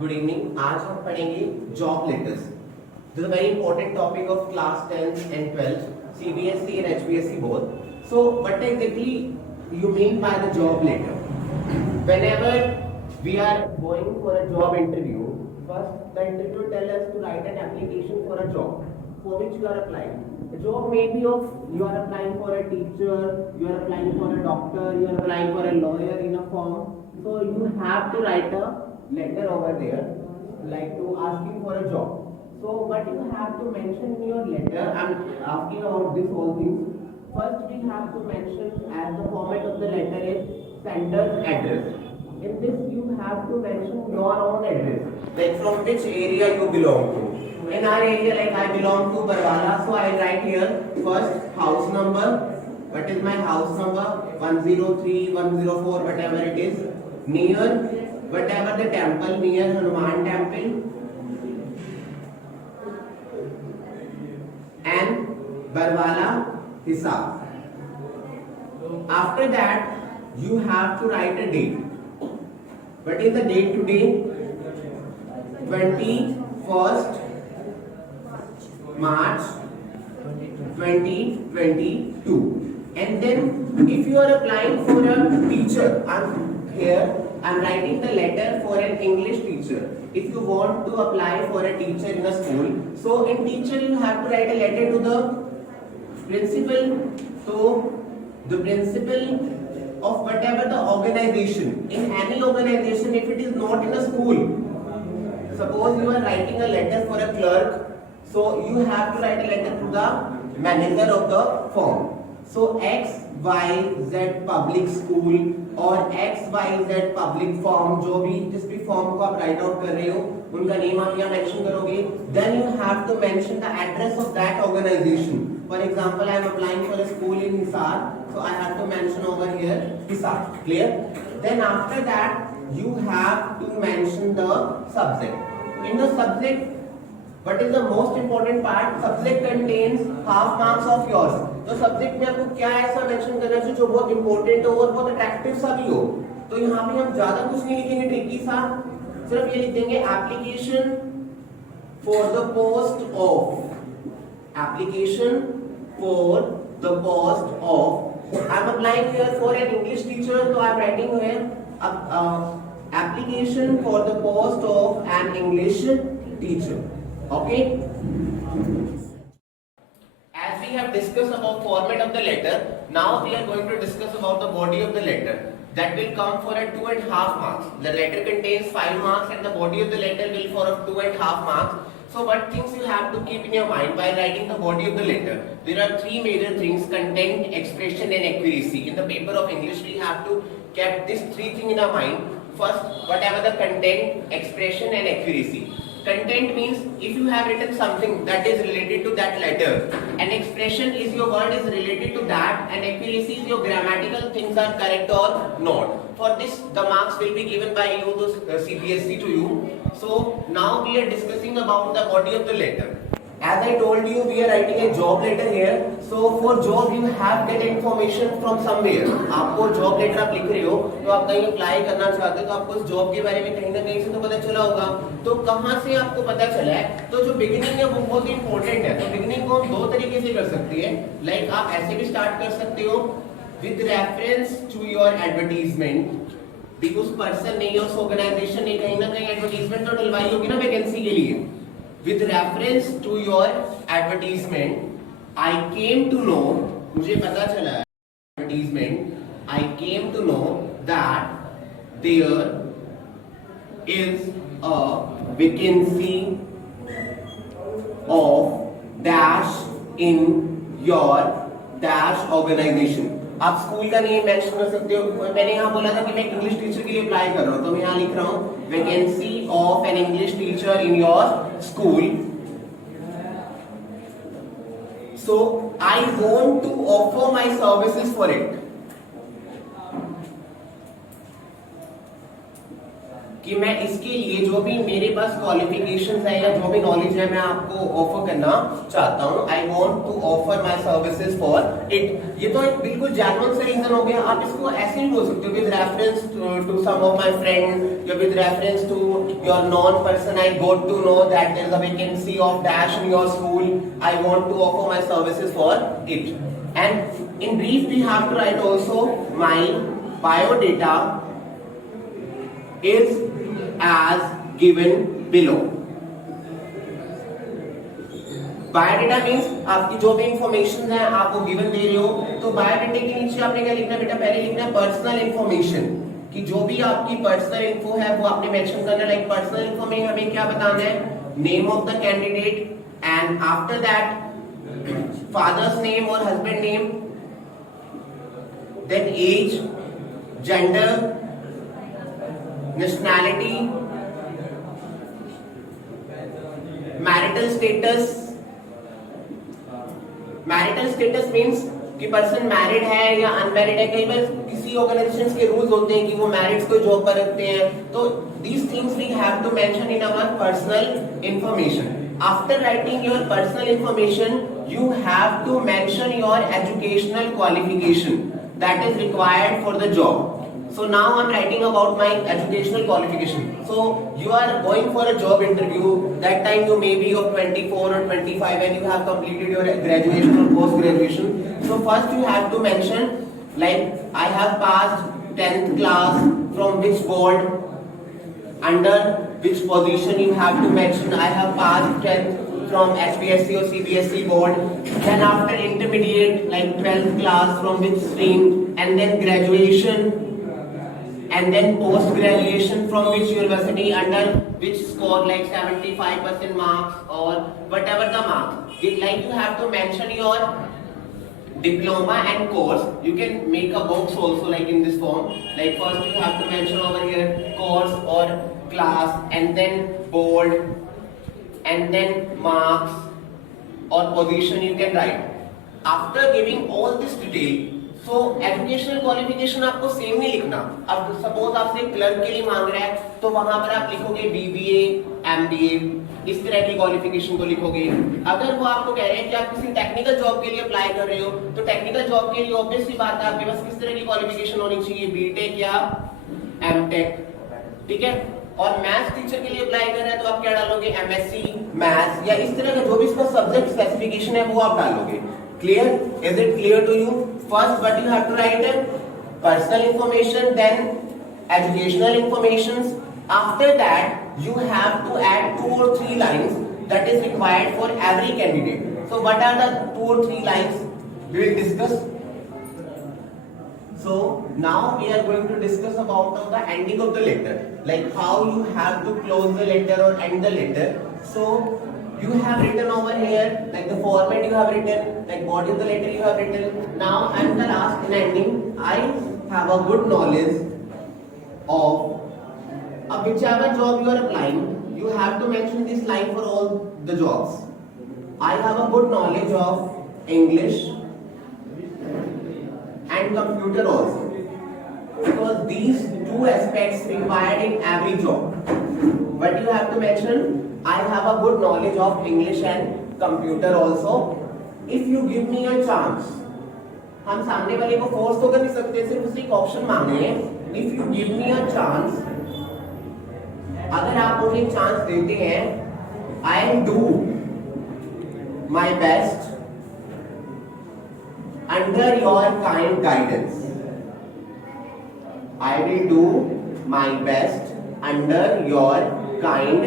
Good evening. आज हम पढ़ेंगे job letters. This is very important topic of class 10th and 12th, CBSE and HBSE both. So what exactly you mean by the job letter? Whenever we are going for a job interview, first the interviewer tell us to write an application for a job for which you are applying. The job may be of you are applying for a teacher, you are applying for a doctor, you are applying for a lawyer in a firm. So you have to write a letter over there, like to asking for a job. So what you have to mention in your letter, I'm asking about this whole thing. First we have to mention, as the format of the letter is sender's address. In this you have to mention your own address, like from which area you belong to. In our area, like I belong to Barwala, so I write here first house number. What is my house number? 103, 104, whatever it is. Near whatever the temple, near Hanuman temple, and Barwala, Hisar. After that, you have to write a date. What is the date today? 21st March 2022. And then if you are applying for a teacher, I'm writing the letter for an English teacher. If you want to apply for a teacher in a school, so in teacher you have to write a letter to the principal. So the principal of whatever the organization, in any organization, if it is not in a school, suppose you are writing a letter for a clerk, so you have to write a letter to the manager of the firm. So XYZ public school और XYZ public firm, जो भी जिस भी form को आप right out कर रहे हो उनका नेम आप यहाँ मेंशन करोगे. Then you have to mention the address of that organization. For example, I am applying for a school in Hisar, so I have to mention over here Hisar. Clear? Then after that you have to mention the subject. In the subject, what is the most important part? Subject contains half marks of yours. तो subject में आपको क्या ऐसा mention करना चाहिए जो बहुत important हो और बहुत अट्रैक्टिव सा भी हो. तो यहाँ पे हम ज्यादा कुछ नहीं लिखेंगे ट्रिकी सा, सिर्फ ये लिख देंगे application for the post of, application for the post of. I am applying here for an English teacher, तो I am writing here application for the post of an English teacher. Okay, as we have discussed about format of the letter, now we are going to discuss about the body of the letter. That will come for a 2.5 marks. The letter contains 5 marks and the body of the letter will for a 2.5 marks. So what things you have to keep in your mind while writing the body of the letter? There are 3 major things: content, expression and accuracy. In the paper of English we have to keep these 3 things in our mind. First, whatever the content, expression and accuracy. Content means if you have written something that is related to that letter, and expression is your word is related to that, and accuracy is your grammatical things are correct or not. For this the marks will be given by you to CBSE to you. So now we are discussing about the body of the letter. As I told you, we are writing a job letter here. So for job you have get information from somewhere. आपको job letter आप लिख रहे हो तो आप कहीं apply करना चाहते हो तो आपको उस जॉब के बारे में कहीं ना कहीं से तो पता चला होगा. तो कहाँ से आपको पता चला है? तो जो बिगिनिंग है वो बहुत इंपॉर्टेंट है. तो बिगिनिंग को हम 2 तरीके से कर सकते हैं. लाइक आप ऐसे भी स्टार्ट कर सकते हो with reference to your advertisement. भी उस पर्सन ने उस ऑर्गेनाइजेशन ने कहीं ना कहीं एडवर्टीजमेंट तो डलवाई होगी ना वैकेंसी के लिए. With reference to your advertisement, I came to know, मुझे पता चला advertisement, I came to know that there is a vacancy of dash in your dash organization. आप स्कूल का नेम मेंशन कर सकते हो. मैंने यहाँ बोला था कि मैं इंग्लिश टीचर के लिए अप्लाई कर रहा हूँ, तो मैं यहाँ लिख रहा हूँ vacancy of an English teacher in your school. So I want to offer my services for it. कि मैं इसके लिए जो भी मेरे पास क्वालिफिकेशंस है या जो भी नॉलेज है मैं आपको ऑफर करना चाहता हूँ. I want to offer my services for it. ये तो एक बिल्कुल जेन्युइन सा रीजन हो गया. आप इसको ऐसे नहीं बोल सकते with reference to some of my friends या with reference to your known person I got to know that there is a vacancy of dash in your school. I want to offer my services for it. And in brief we have to write also my biodata is as given below. Biodata means आपकी जो भी information है आप वो given दे रहे हो. तो biodata के नीचे आपने क्या लिखना है बेटा, पहले लिखना है पर्सनल इंफॉर्मेशन, कि जो भी आपकी पर्सनल इन्फो है वो आपने मेंशन करना है. लाइक पर्सनल इन्फो में हमें क्या बताना है, name of the candidate and after that father's name or husband name, then age, gender, nationality, marital status. marital status means कि पर्सन मैरिड है या अनमैरिड है. कई बार किसी ऑर्गेनाइजेशंस के रूल्स होते हैं कि वो मैरिड्स को जॉब पर रखते हैं. तो these things we have to mention in our personal information. After writing your personal information, you have to mention your educational qualification that is required for the job. So now I'm writing about my educational qualification. So you are going for a job interview. That time you may be of 24 or 25 and you have completed your graduation or post graduation. So first you have to mention like I have passed 10th class from which board, under which position you have to mention I have passed 10th from HPSC or CBSE board. Then after intermediate like 12th class from which stream, and then graduation, and then post graduation from which university, under which score like 75% marks or whatever the marks. Like you have to mention your diploma and course. You can make a box also like in this form. Like first you have to mention over here course or class, and then board, and then marks or position you can write. After giving all this detail, so educational qualification आपको same नहीं लिखना. अब suppose आपसे clerk के लिए मांग रहा है तो वहां पर आप लिखोगे BBA, MBA, इस तरह की क्वालिफिकेशन को लिखोगे. अगर वो आपको कह रहे हैं कि आप किसी टेक्निकल जॉब के लिए अप्लाई कर रहे हो तो टेक्निकल जॉब के लिए ऑब्वियस सी बात है आपके पास किस तरह की क्वालिफिकेशन होनी चाहिए, BTech या MTech. ठीक है. और मैथ्स टीचर के लिए अप्लाई कर रहे हैं तो आप क्या डालोगे, MSc मैथ्स या इस तरह का जो भी इसका सब्जेक्ट स्पेसिफिकेशन है वो आप डालोगे. Clear? Is it clear to you? First what you have to write, personal information, then educational information. After that you have to add 2 or 3 lines that is required for every candidate. So what are the 2 or 3 lines we will discuss? So now we are going to discuss about the ending of the letter, like how you have to close the letter or end the letter. So you have written over here like the format you have written, like body of the letter you have written. Now and the last in ending, I have a good knowledge of whichever job you are applying. You have to mention this line for all the jobs. I have a good knowledge of English and computer also, because these 2 aspects required in every job. But you have to mention I have a good knowledge of English and computer also. If you give me a chance, हम सामने वाले को force तो कर नहीं सकते, सिर्फ उसे एक ऑप्शन मांग रहे हैं. If you give me a chance, अगर आप मुझे चांस देते हैं, I'll do my best under your kind guidance. I will do my best under your kind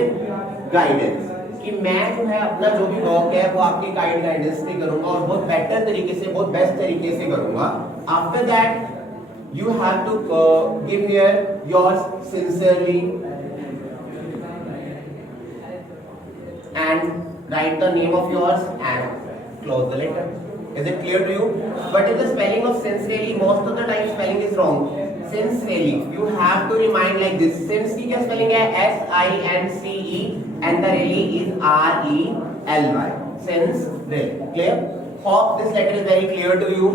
guidance. कि मैं जो है अपना जो भी वर्क है वो आपकी काइंड गाइडेंस पे करूंगा और बहुत बेटर तरीके से, बहुत बेस्ट तरीके से करूंगा. After that you have to give here yours sincerely and write the name of yours and close the letter. Is it clear to you? But in the spelling of sincerely, most of the time spelling is wrong. Sincerely, you have to remind like this. Since की क्या spelling है? S-I-N-C-E and the really is R-E-L-Y. Sincerely. Clear? Hope this letter is very clear to you.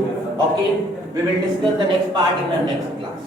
Okay. We will discuss the next part in our next class.